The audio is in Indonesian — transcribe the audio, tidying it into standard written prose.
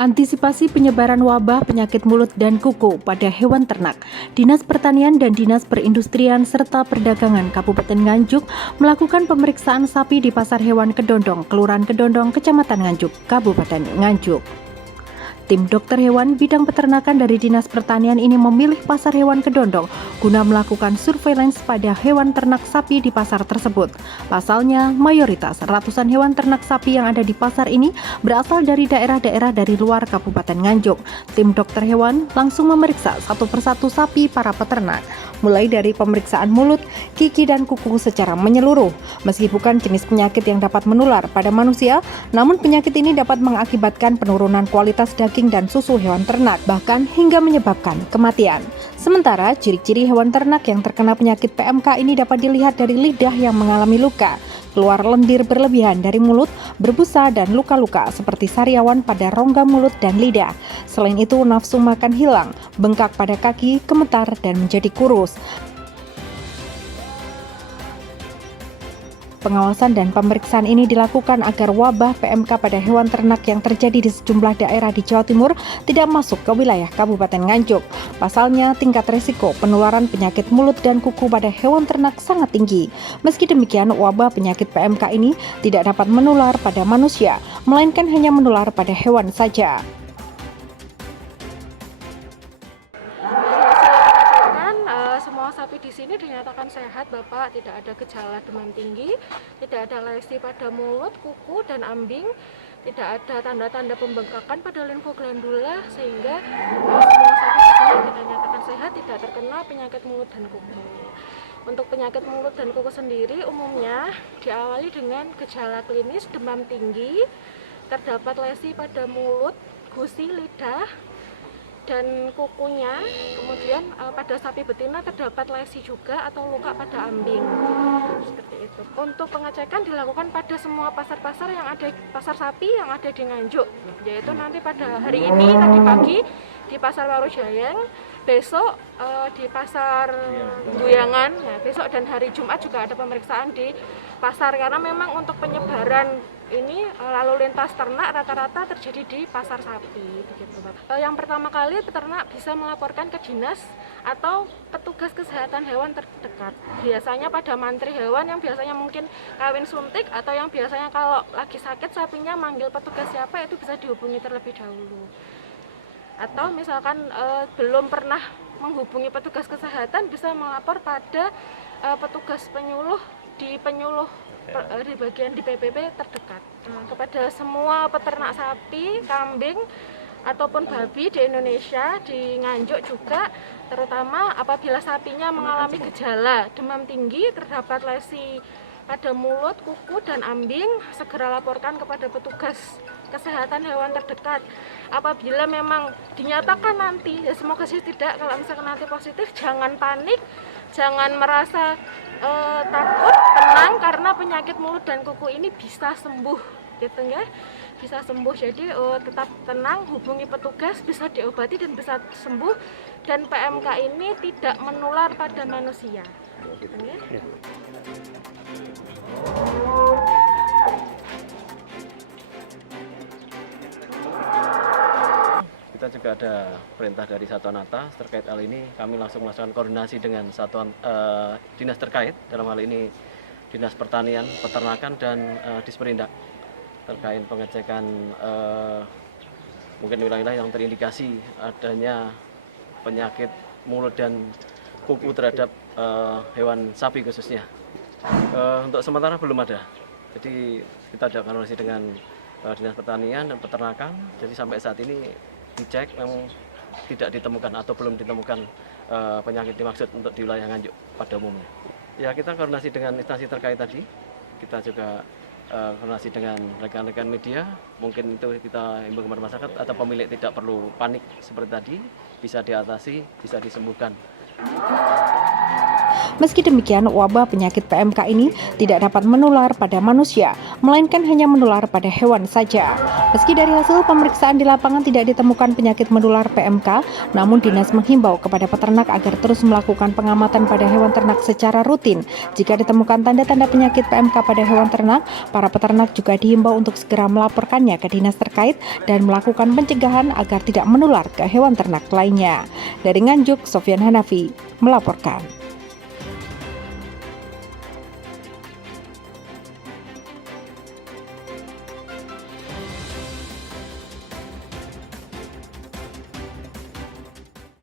Antisipasi penyebaran wabah penyakit mulut dan kuku pada hewan ternak, Dinas Pertanian dan Dinas Perindustrian serta Perdagangan Kabupaten Nganjuk melakukan pemeriksaan sapi di Pasar Hewan Kedondong, Kelurahan Kedondong, Kecamatan Nganjuk, Kabupaten Nganjuk. Tim dokter hewan bidang peternakan dari Dinas Pertanian ini memilih Pasar Hewan Kedondong guna melakukan surveillance pada hewan ternak sapi di pasar tersebut. Pasalnya, mayoritas ratusan hewan ternak sapi yang ada di pasar ini berasal dari daerah-daerah dari luar Kabupaten Nganjuk. Tim dokter hewan langsung memeriksa satu persatu sapi para peternak, mulai dari pemeriksaan mulut, gigi, dan kuku secara menyeluruh. Meski bukan jenis penyakit yang dapat menular pada manusia, namun penyakit ini dapat mengakibatkan penurunan kualitas daging dan susu hewan ternak, bahkan hingga menyebabkan kematian. Sementara, ciri-ciri hewan ternak yang terkena penyakit PMK ini dapat dilihat dari lidah yang mengalami luka, keluar lendir berlebihan dari mulut, berbusa, dan luka-luka seperti sariawan pada rongga mulut dan lidah. Selain itu, nafsu makan hilang, bengkak pada kaki, gemetar, dan menjadi kurus. Pengawasan dan pemeriksaan ini dilakukan agar wabah PMK pada hewan ternak yang terjadi di sejumlah daerah di Jawa Timur tidak masuk ke wilayah Kabupaten Nganjuk. Pasalnya, tingkat risiko penularan penyakit mulut dan kuku pada hewan ternak sangat tinggi. Meski demikian, wabah penyakit PMK ini tidak dapat menular pada manusia, melainkan hanya menular pada hewan saja. Semua sapi di sini dinyatakan sehat, Bapak. Tidak ada gejala demam tinggi, tidak ada lesi pada mulut, kuku, dan ambing, tidak ada tanda-tanda pembengkakan pada limfoglandula, sehingga semua sapi di sini kita nyatakan sehat, tidak terkena penyakit mulut dan kuku. Untuk penyakit mulut dan kuku sendiri umumnya diawali dengan gejala klinis demam tinggi, terdapat lesi pada mulut, gusi, lidah, dan kukunya. Kemudian pada sapi betina terdapat lesi juga atau luka pada ambing, seperti itu. Untuk pengecekan dilakukan pada semua pasar-pasar yang ada, pasar sapi yang ada di Nganjuk, yaitu nanti pada hari ini tadi pagi di Pasar Warujayeng, besok di Pasar Guyangan, ya, besok dan hari Jumat juga ada pemeriksaan di pasar, karena memang untuk penyebaran ini lalu lintas ternak rata-rata terjadi di pasar sapi, begitu, Bapak. Yang pertama kali peternak bisa melaporkan ke dinas atau petugas kesehatan hewan terdekat. Biasanya pada mantri hewan yang biasanya mungkin kawin suntik, atau yang biasanya kalau lagi sakit sapinya manggil petugas siapa, itu bisa dihubungi terlebih dahulu. Atau misalkan belum pernah menghubungi petugas kesehatan, bisa melapor pada petugas penyuluh di bagian di PPP terdekat. Kepada semua peternak sapi, kambing, ataupun babi di Indonesia, di Nganjuk juga, terutama apabila sapinya mengalami gejala demam tinggi, terdapat lesi pada mulut, kuku, dan ambing, segera laporkan kepada petugas kesehatan hewan terdekat. Apabila memang dinyatakan nanti, ya semoga sih tidak, kalau misalkan nanti positif, jangan panik, jangan merasa takut, tenang, karena penyakit mulut dan kuku ini bisa sembuh, gitu ya, bisa sembuh. Jadi tetap tenang, hubungi petugas, bisa diobati dan bisa sembuh, dan PMK ini tidak menular pada manusia, gitu ya. Kita juga ada perintah dari Satuan Atas terkait hal ini. Kami langsung melakukan koordinasi dengan satuan dinas terkait, dalam hal ini Dinas Pertanian, Peternakan, dan Disperindak, terkait pengecekan mungkin wilayah yang terindikasi adanya penyakit mulut dan kuku terhadap hewan sapi khususnya. Untuk sementara belum ada. Jadi kita ada koordinasi dengan Dinas Pertanian dan Peternakan. Jadi sampai saat ini dicek memang tidak ditemukan atau belum ditemukan penyakit dimaksud untuk di wilayah Nganjuk pada umumnya. Ya, kita koordinasi dengan instansi terkait tadi. Kita juga koordinasi dengan rekan-rekan media. Mungkin itu kita himbau kepada masyarakat atau pemilik tidak perlu panik seperti tadi, bisa diatasi, bisa disembuhkan. Meski demikian, wabah penyakit PMK ini tidak dapat menular pada manusia, melainkan hanya menular pada hewan saja. Meski dari hasil pemeriksaan di lapangan tidak ditemukan penyakit menular PMK, namun dinas menghimbau kepada peternak agar terus melakukan pengamatan pada hewan ternak secara rutin. Jika ditemukan tanda-tanda penyakit PMK pada hewan ternak, para peternak juga dihimbau untuk segera melaporkannya ke dinas terkait dan melakukan pencegahan agar tidak menular ke hewan ternak lainnya. Dari Nganjuk, Sofyan Hanafi melaporkan.